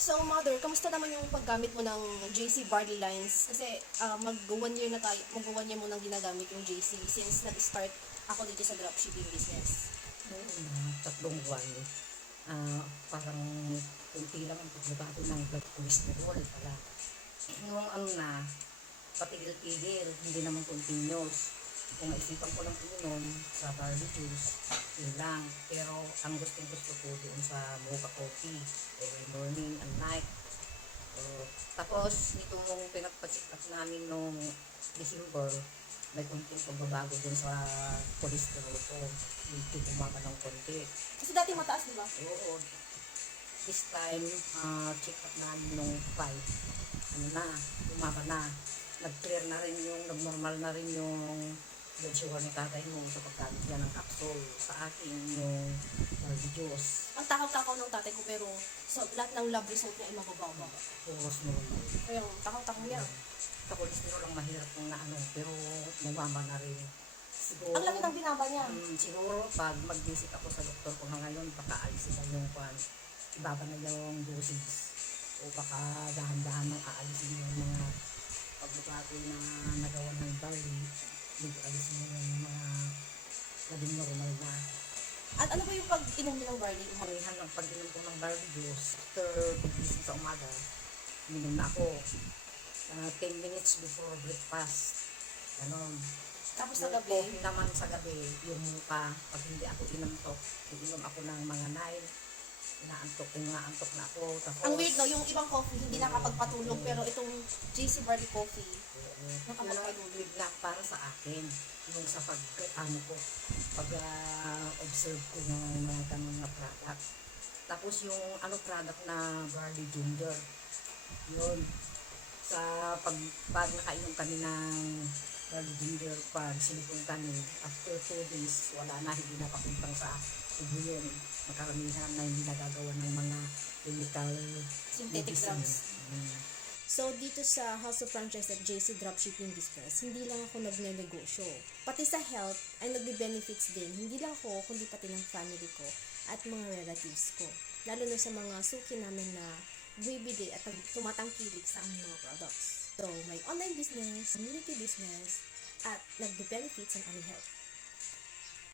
So, Mother, kamusta naman yung paggamit mo ng JC Barley Lines? Kasi mag-1 year na tayo, mag-1 year mo nang ginagamit yung JC since nag-start ako dito sa dropshipping business. Oo na, 3 buwan. Parang kunti lang ang pagbabago ng blood cholesterol pala. Yung ano na, patigil-tigil, hindi naman continuous. Kung naisipan ko lang uminom sa barley juice, yun lang. Pero ang gustong-gusto ko doon sa mocha coffee, every morning and night. Tapos, nitong pinagpa-check up namin nung December, may konting pagbabago dun sa cholesterol ko. Medyo bumaba ng konti. Kasi dati mataas, di ba? Oo. This time, check up namin nung 5. Ano na, bumaba na. Nag-clear na rin yung, nag-normal na rin yung blood sugar ni tatay mo sa paggamit niya ng capsule. Sa akin, yung barley juice. Ang takaw-takaw ng tatay ko pero so, lahat ng lab result niya ay mababa. Puros normal. Kaya takaw-takaw niya. Sa cholesterol lang mahirap kung naano, pero bumaba na rin. Siguro, Ang laki ng binaba niya. siguro pag mag-visit ako sa doktor ko na ngayon, baka alisin na yung kwan, ibaba na yung dosage. O baka dahan-dahan nang aalisin yung mga pagbabago na nagawa ng barley, hindi alisin na yung mga naging normal na. At ano ba yung pag-inom niyo ng barley? Parihan ng pag-inom ko ng barley juice, after pag-gising sa umaga, uminom na ako. 10 minutes before breakfast. Ganon. Tapos sa Yung gabi, coffee naman sa gabi, yung muka, pag hindi ako inantok, iinom ako ng mga 9, inaantok na ako. Tapos, ang weird no, yung ibang coffee hindi nakapagpatulog pero itong JC Barley Coffee, yun ang nakapagpatulog. lang para sa akin, yung sa pag-observe ko ng mga ganun na product. Tapos yung product na barley ginger, yun, sa pag nakainom kami ng barley ginger, pag sinipon kami, after 2 days, wala na, hindi na papuntang sa tubo yun. Makaramihan na hindi nagagawa ng mga chemical Synthetic drugs. Mm. So, dito sa House of Franchise at JC Dropshipping Business, hindi lang ako nagne-negosyo. Pati sa health ay nagbe-benefits din. Hindi lang ako, kundi pati ng family ko at mga relatives ko. Lalo na sa mga suki namin na bibili at tumatangkilik sa aming mga products. So, may online business, community business, at nagbe-benefits ang aming health.